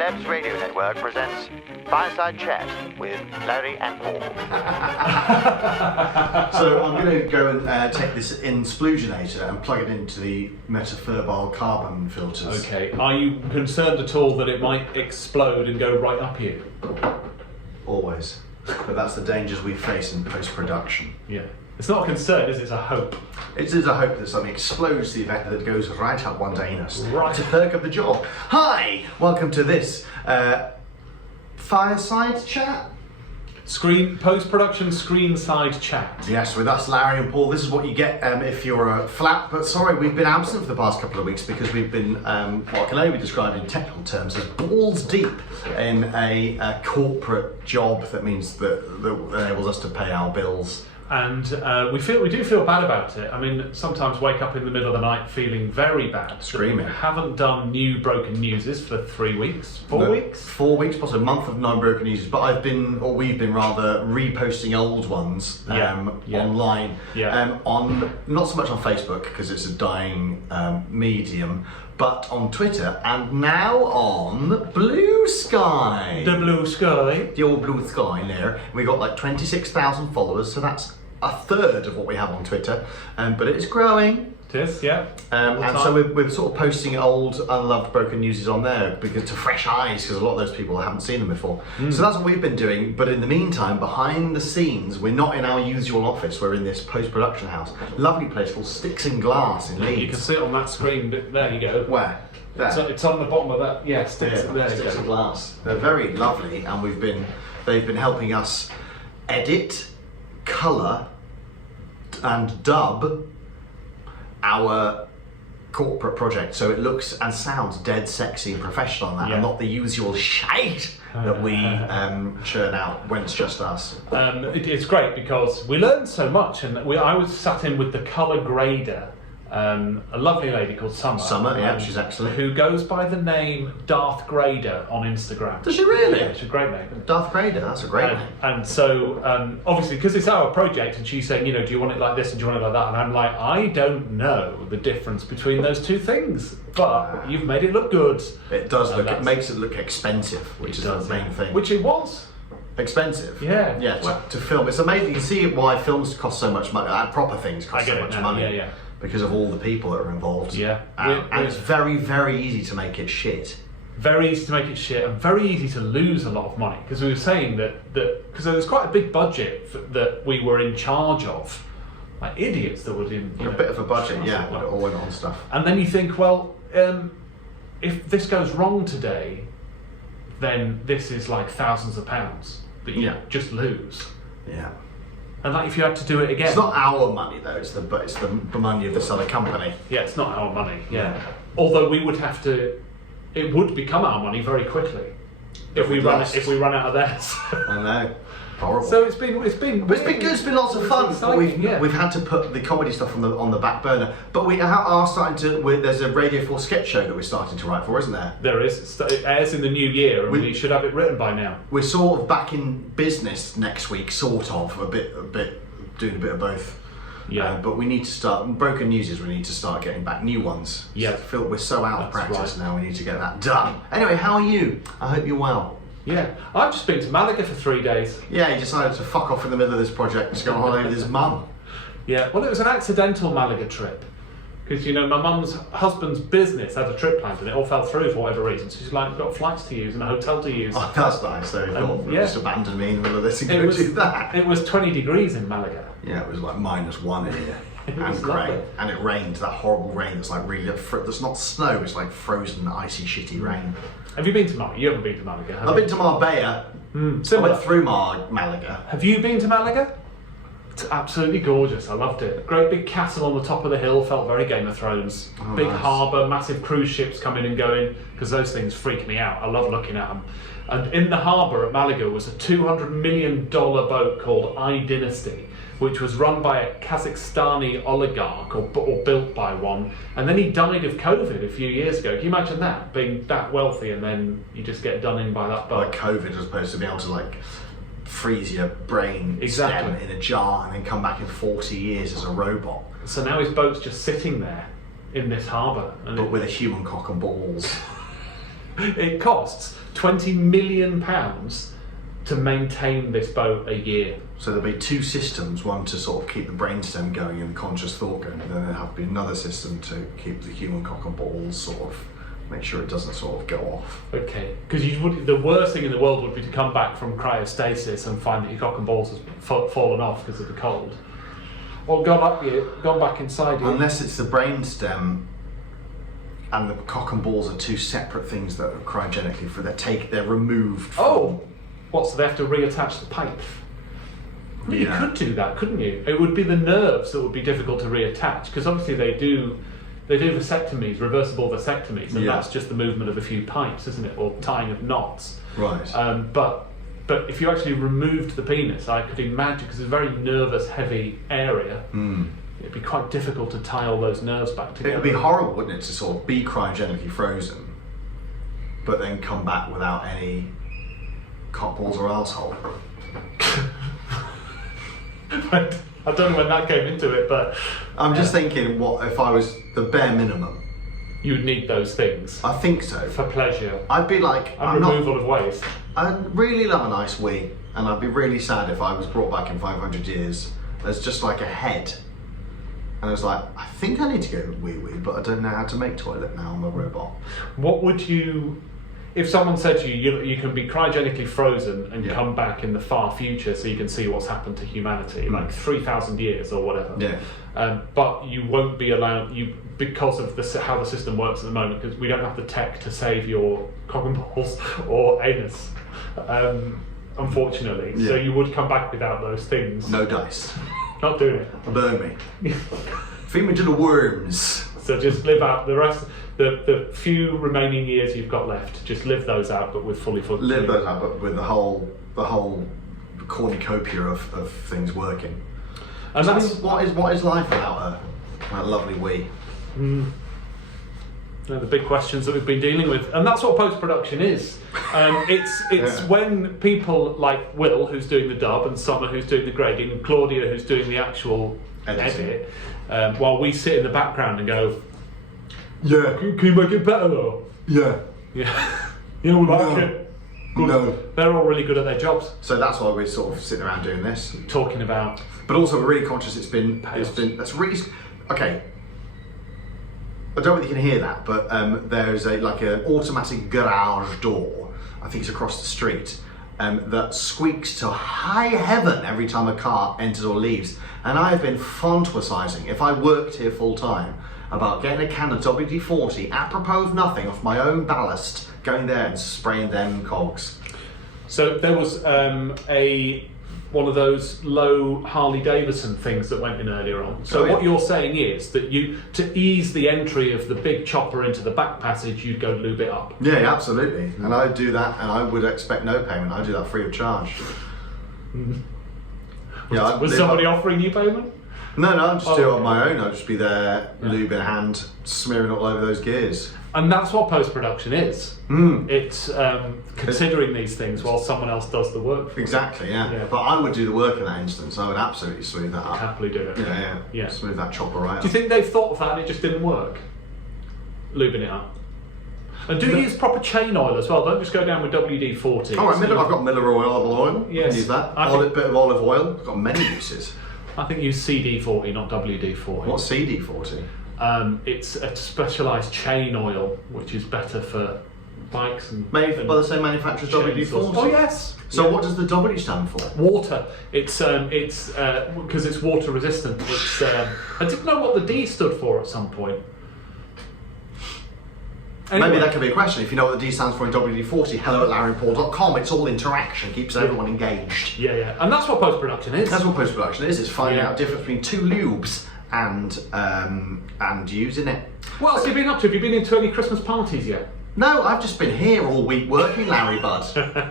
Celebs Radio Network presents Fireside Chat with Larry and Paul. So I'm going to go and take this insplusionator and plug it into the metafurbile carbon filters. Okay, are you concerned at all that it might explode and go right up you? Always. But that's the dangers we face in post-production. Yeah. It's not a concern, is it? It's a hope. It is a hope that something explodes the event that goes right up one's anus. Right. To perk of the jaw. Hi! Welcome to this Fireside Chat. Post-production Screenside chat. Yes, with us, Larry and Paul. This is what you get if you're a flat. But sorry, we've been absent for the past couple of weeks because we've been what can only be described in technical terms as balls deep in a corporate job that means that enables us to pay our bills. And we do feel bad about it. I mean, sometimes wake up in the middle of the night feeling very bad. Screaming. We haven't done new broken newses for 3 weeks, 4 weeks? 4 weeks, plus a month of no broken news. But we've been rather reposting old ones online. Yeah. On not so much on Facebook because it's a dying medium, but on Twitter and now on Blue Sky. The Blue Sky. The old Blue Sky there. We got like 26,000 followers, so that's a third of what we have on Twitter, but it is growing. It is, yeah. And so we're sort of posting old, unloved, broken newses on there because to fresh eyes, because a lot of those people haven't seen them before. So that's what we've been doing. But in the meantime, behind the scenes, we're not in our usual office. We're in this post-production house, lovely place called Sticks and Glass in Leeds. You can see it on that screen. There you go. Where? There. It's on the bottom of that. Yeah, Sticks. Yeah, There you Sticks go. and Glass. They're very lovely, and they've been helping us edit, colour, and dub our corporate project, so it looks and sounds dead sexy and professional on that, and not the usual shite that we churn out when it's just us. It's great because we learned so much, and I was sat in with the colour grader, a lovely lady called Summer. Yeah, she's excellent. Who goes by the name Darth Grader on Instagram. Does she really? Yeah, it's a great name. Darth Grader, that's a great name. And so, obviously, because it's our project, and she's saying, do you want it like this and do you want it like that? And I'm like, I don't know the difference between those two things, but you've made it look good. It does look. It makes it look expensive, which is the main thing. Which it was. Expensive. Yeah. Yeah. To film, it's amazing. You can see why films cost so much money. Proper things cost so much money. Yeah. Because of all the people that are involved. Yeah. And it's very, very easy to make it shit. Very easy to make it shit, and very easy to lose a lot of money. Because we were saying that because there was quite a big budget that we were in charge of, like idiots that were in. A bit of a budget, yeah. But it all went on stuff. And then you think, well, if this goes wrong today, then this is like thousands of pounds that you just lose. Yeah. And like if you had to do it again, it's not our money though. It's the money of this other company. Yeah, it's not our money. Yeah. Although we would have to, it would become our money very quickly if we run out of theirs. I know. Horrible. So it's been good. It's been lots of fun. We've had to put the comedy stuff on the back burner, but we are starting to. There's a Radio 4 sketch show that we're starting to write for, isn't there? There is. It airs in the new year, and we should have it written by now. We're sort of back in business next week, sort of a bit, doing a bit of both. Yeah. But we need to start. Broken news is we need to start getting back new ones. Yeah. We're so out of practice now. We need to get that done. Anyway, how are you? I hope you're well. Yeah, I've just been to Malaga for 3 days. Yeah, he decided to fuck off in the middle of this project and to go on holiday with his mum. Yeah, well, it was an accidental Malaga trip. Because, my mum's husband's business had a trip planned and it all fell through for whatever reason. So she's like, got flights to use and a hotel to use. Oh, that's nice. So he thought, just abandon me in the middle of this and go do that. It was 20 degrees in Malaga. Yeah, it was like -1 in here. And lovely. And it rained, that horrible rain that's like really, that's not snow, it's like frozen, icy, shitty rain. Have you been to Malaga? You haven't been to Malaga, have you? I've been to Marbella. I went through Malaga. Have you been to Malaga? It's absolutely gorgeous. I loved it. Great big castle on the top of the hill, felt very Game of Thrones. Oh, big nice. harbour, massive cruise ships coming and going, because those things freak me out. I love looking at them. And in the harbour at Malaga was a $200 million boat called I Dynasty, which was run by a Kazakhstani oligarch or built by one, and then he died of COVID a few years ago. Can you imagine that, being that wealthy and then you just get done in by that boat? Like COVID, as opposed to be able to like freeze your brain stem in a jar and then come back in 40 years as a robot. So now his boat's just sitting there in this harbour. But with a human cock and balls. It costs £20 million to maintain this boat a year. So there'll be two systems, one to sort of keep the brainstem going and the conscious thought going, and then there'll have to be another system to keep the human cock and balls sort of, make sure it doesn't sort of go off. Okay, because the worst thing in the world would be to come back from cryostasis and find that your cock and balls has fallen off because of the cold. Or gone back inside you. Unless it's the brainstem and the cock and balls are two separate things that are cryogenically, they're removed from... Oh! What, so they have to reattach the pipe? Well, you could do that, couldn't you? It would be the nerves that would be difficult to reattach, because obviously they do vasectomies, reversible vasectomies, and that's just the movement of a few pipes, isn't it? Or tying of knots. Right. But if you actually removed the penis, I could imagine, because it's a very nervous, heavy area, it'd be quite difficult to tie all those nerves back together. It'd be horrible, wouldn't it, to sort of be cryogenically frozen, but then come back without any cock, balls or arsehole. I don't know when that came into it, but... I'm just thinking, what if I was the bare minimum? You would need those things. I think so. For pleasure. I'd be like... And removal of waste. I really love a nice wee, and I'd be really sad if I was brought back in 500 years as just like a head. And I was like, I think I need to go wee-wee, but I don't know how to make toilet now, I'm a robot. What would you... If someone said to you, you can be cryogenically frozen and come back in the far future so you can see what's happened to humanity, like 3,000 years or whatever. Yeah. But you won't be allowed, because of how the system works at the moment, because we don't have the tech to save your cock and balls or anus, unfortunately. Yeah. So you would come back without those things. No dice. Not doing it. Burn me. Feed me to the worms. So just live out the rest, the few remaining years you've got left. Just live those out, but with fully functioning. Live those out, but with the whole cornucopia of things working. And so that's what is life without a lovely wee? The big questions that we've been dealing with, and that's what post-production is. It's when people like Will, who's doing the dub, and Summer, who's doing the grading, and Claudia, who's doing the actual edit, while we sit in the background and go, yeah, can you make it better though? Yeah. You know, like it. Good. No. They're all really good at their jobs. So that's why we're sort of sitting around doing this, talking about. But also, we're really conscious. It's been that's really okay. I don't know if you can hear that, but there's an automatic garage door. I think it's across the street. That squeaks to high heaven every time a car enters or leaves. And I have been fantasizing, if I worked here full time, about getting a can of WD-40, apropos of nothing, off my own ballast, going there and spraying them cogs. So there was one of those low Harley Davidson things that went in earlier on. So what you're saying is that to ease the entry of the big chopper into the back passage, you'd go lube it up. Yeah, absolutely. And I do that, and I would expect no payment. I do that free of charge. Was somebody offering you payment? No, I'm just doing it on my own. I'll just be there, lube in hand, smearing all over those gears. And that's what post-production is. It's considering these things while someone else does the work. Exactly, yeah. But I would do the work in that instance. I would absolutely smooth that up. Happily do it. Yeah. Smooth that chopper right up. Do you think they've thought of that and it just didn't work? Lubing it up. And do you use proper chain oil as well? Don't just go down with WD-40. All right, I've got Miller oil. Yes. Use that. Bit of olive oil. I've got many uses. I think use CD-40, not WD-40. What's CD-40? It's a specialised chain oil, which is better for bikes and... Made by the same manufacturer as WD-40? Oh, yes. So what does the W stand for? Water. It's because it's water resistant. I didn't know what the D stood for at some point. Anyway. Maybe that could be a question. If you know what the D stands for in WD-40, hello@larryandpaul.com. It's all interaction, keeps everyone engaged. Yeah. And that's what post-production is. That's what post-production is. It's finding out the difference between two lubes and using it. What else have you been up to? Have you been into any Christmas parties yet? No, I've just been here all week working, Larry Bud.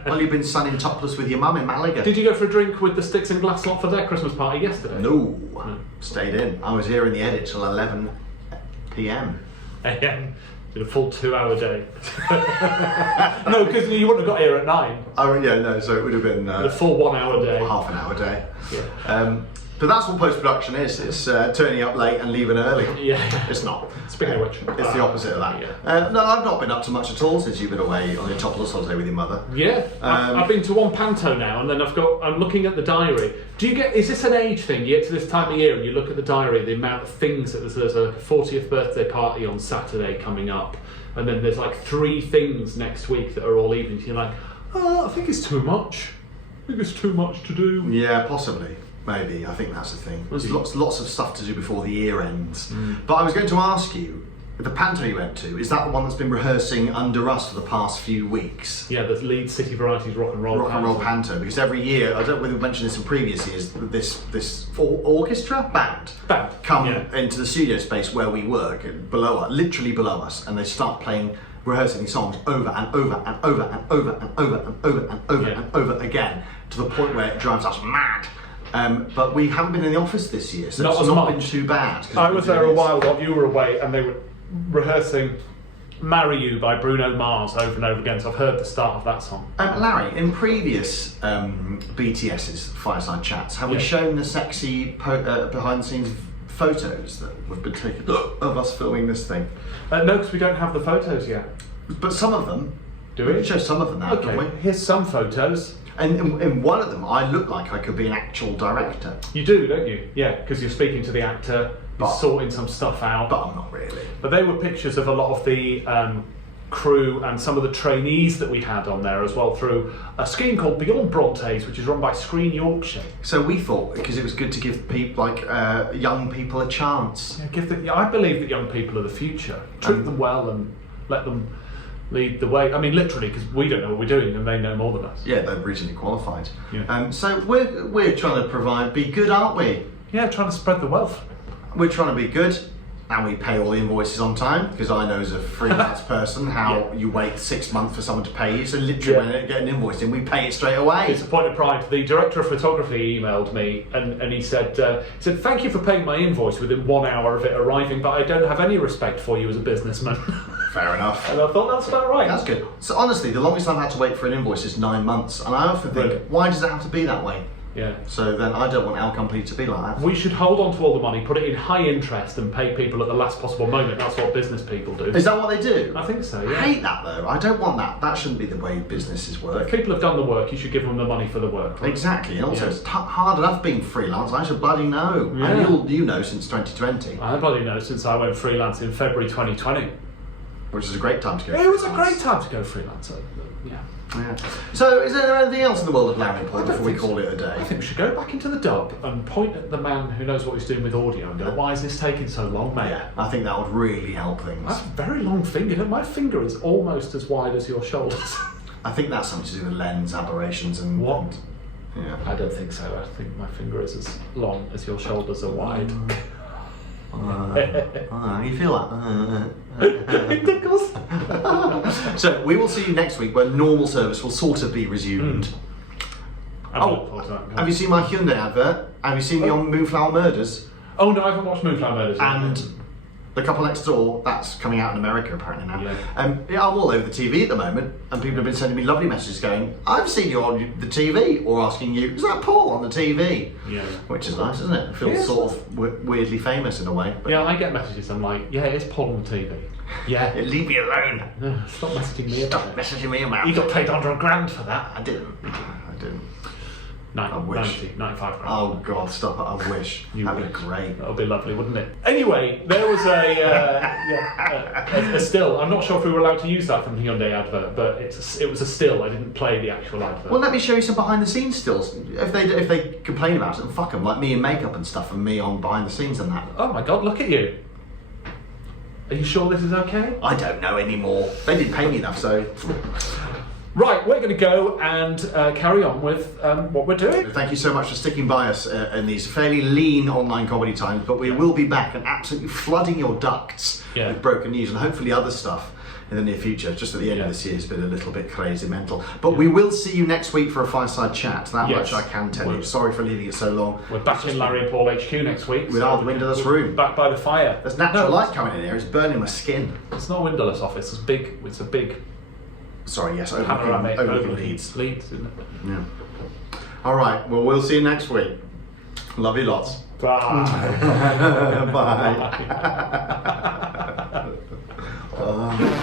Well, you've been sunning topless with your mum in Malaga. Did you go for a drink with the Sticks and Glass lot for their Christmas party yesterday? No. Stayed in. I was here in the edit till 11 p.m. a.m. Did a full 2-hour day. No, because you wouldn't have got here at 9. Oh yeah, no. So it would have been a full 1 hour day. Half an hour day. Yeah. But that's what post-production is. It's turning up late and leaving early. Yeah. It's not. Speaking of which. It's the opposite of that. Yeah. No, I've not been up to much at all since you've been away on your topless holiday with your mother. Yeah, I've been to one panto now, and then I'm looking at the diary. Is this an age thing? You get to this time of year and you look at the diary, the amount of things that there's a 40th birthday party on Saturday coming up, and then there's like 3 things next week that are all evenings. You're like, oh, I think it's too much. I think it's too much to do. Yeah, possibly. Maybe. I think that's the thing. There's lots of stuff to do before the year ends. But I was going to ask you, the panto you went to, is that the one that's been rehearsing under us for the past few weeks? Yeah, the Leeds City Varieties Rock and Roll Panto. Because every year, I don't know whether we've mentioned this in previous years, this orchestra band come into the studio space where we work, literally below us, and they start rehearsing these songs over and over and over and over and over and over and over and over again, to the point where it drives us mad. But we haven't been in the office this year, so it's not been too bad. I was there a while while you were away, and they were rehearsing Marry You by Bruno Mars over and over again, so I've heard the start of that song. Larry, in previous BTS's Fireside Chats, have we shown the sexy behind-the-scenes photos that have been taken of us filming this thing? No, because we don't have the photos yet. But some of them. Do we? We can show some of them now, okay, can't we? Here's some photos. And in one of them, I look like I could be an actual director. You do, don't you? Yeah, because you're speaking to the actor, you're sorting some stuff out. But I'm not really. But they were pictures of a lot of the crew and some of the trainees that we had on there as well, through a scheme called Beyond Brontes, which is run by Screen Yorkshire. So we thought, because it was good to give people, young people a chance. Yeah, I believe that young people are the future. Treat them well and let them lead the way. I mean, literally, because we don't know what we're doing and they know more than us. Yeah, they're recently qualified. Yeah. So we're trying to be good, aren't we? Yeah, trying to spread the wealth. We're trying to be good, and we pay all the invoices on time, because I know as a freelance person how you wait 6 months for someone to pay you. So literally when they get an invoice in, we pay it straight away. It's a point of pride. The director of photography emailed me and he said, thank you for paying my invoice within 1 hour of it arriving, but I don't have any respect for you as a businessman. Fair enough. And I thought that's about right. That's good. So honestly, the longest I've had to wait for an invoice is 9 months, and I often think, why does it have to be that way? Yeah. So then I don't want our company to be like that. We should hold on to all the money, put it in high interest, and pay people at the last possible moment. That's what business people do. Is that what they do? I think so, yeah. I hate that though. I don't want that. That shouldn't be the way businesses work. If people have done the work, you should give them the money for the work. Right? Exactly. And also, it's hard enough being freelance. I should bloody know. Yeah. And you know since 2020. I bloody know since I went freelance in February 2020. Which is a great time to go. It was a great time to go freelance. Yeah. So, is there anything else in the world of Larry Paul before we call it a day? I think we should go back into the dub and point at the man who knows what he's doing with audio and go, why is this taking so long, mate? Yeah, I think that would really help things. That's a very long finger. My finger is almost as wide as your shoulders. I think that's something to do with lens aberrations and... What? Yeah. I don't think so. I think my finger is as long as your shoulders are wide. You feel that? It tickles. So we will see you next week when normal service will sort of be resumed. Have you seen my Hyundai advert? Have you seen me on Moonflower Murders? Oh no, I haven't watched Moonflower Murders. And The Couple Next Door, that's coming out in America apparently now. Yeah. I'm all over the TV at the moment, and people have been sending me lovely messages going, I've seen you on the TV, or asking you, is that Paul on the TV? Yeah. Which is nice, isn't it? It feels sort of weirdly famous in a way. But yeah, I get messages, I'm like, yeah, it's Paul on the TV. Yeah. Leave me alone. No, stop messaging me about it. Stop messaging me about You got paid $100,000 for that. I didn't. 95 grand. Oh God, stop it! I wish. That'd be great. That would be lovely, wouldn't it? Anyway, there was a still. I'm not sure if we were allowed to use that from the Hyundai advert, but it was a still. I didn't play the actual advert. Well, let me show you some behind the scenes stills. If they complain about it, then fuck them. Like me in makeup and stuff, and me on behind the scenes and that. Oh my God, look at you. Are you sure this is okay? I don't know anymore. They didn't pay me enough, so. Right, we're going to go and carry on with what we're doing. Thank you so much for sticking by us in these fairly lean online comedy times, but we will be back and absolutely flooding your ducts with broken news and hopefully other stuff in the near future. Just at the end of this year, it's been a little bit crazy mental. But we will see you next week for a fireside chat. That much I can tell you. Sorry for leaving it so long. We're back in Larry and Paul HQ next week. With our windowless room. Back by the fire. There's natural light coming in here. It's burning my skin. It's not a windowless office. It's a big. Sorry, yes, Panoramic overlooking Leeds. Leeds, isn't it? Yeah. All right. Well, we'll see you next week. Love you lots. Bye. Bye. Bye.